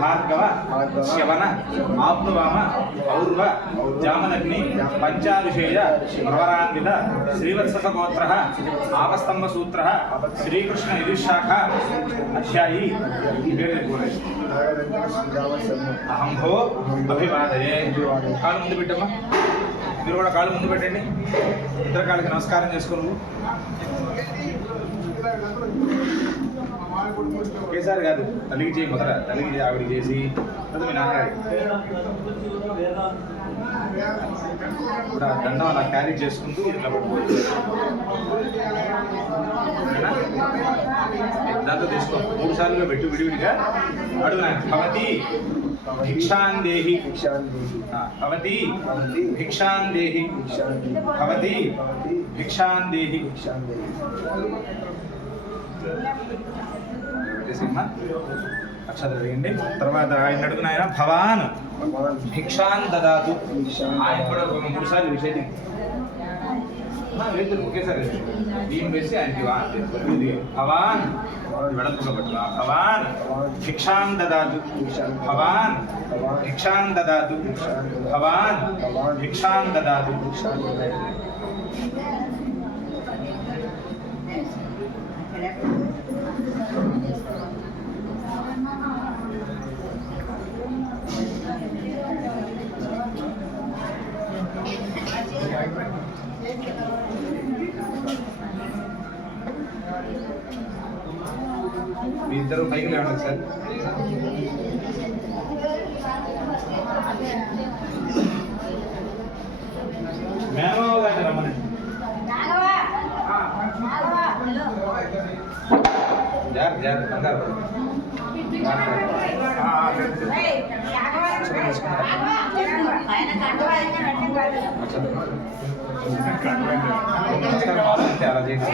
భార్గవ శవన ఆప్నువామ ఔర్వ జామనగ్ని పంచాభిషేయ ప్రవరాన్విత శ్రీవత్స గోత్ర ఆపస్తంభ సూత్ర శ్రీకృష్ణ యజుశాఖ అధ్యాయి అహంభో అభివాదయే. కాలు ముందు పెట్టమ్మా, మీరు కూడా కాళ్ళు ముందు పెట్టండి. ఇద్దరు కాళ్ళకి నమస్కారం చేసుకోరు. ఒకేసారి కాదు, తల్లికి చేయి మొదట, తల్లికి ఆవిడికి చేసి అది మీ నాన్నగారి దండం అలా క్యారీ చేసుకుంటూ ఇట్లా పట్టుకోవచ్చు. దాంతో తీసుకో, 3 సార్లుగా పెట్టు విడివిడిగా. అడుగునా భవతి భిక్షాందేహి భవతి భిక్షాందేహి భవతి భిక్షాందేహి. అక్షతలు వేయండి. తర్వాత ఆయన అడుగున ఆయన భవాన్ భిక్షాన్ దదాతు. ఆయన కూడా 3 సార్లు విషయం లేదు, ఒకేసారి దీన్ని వేసి ఆయనకి భవాన్ వెడల్పుగా పట్టు. భవాన్ భిక్షాన్ దదాతు, భవాన్ భిక్షాన్ దదాతు, భవాన్ భిక్షాన్ దదాతు. మీ ఇద్దరు పైకి లేవండి సార్. మేనమావ గారిని రమ్మనండి. జాగ్రత్త కంగారు. అలా చేయండి.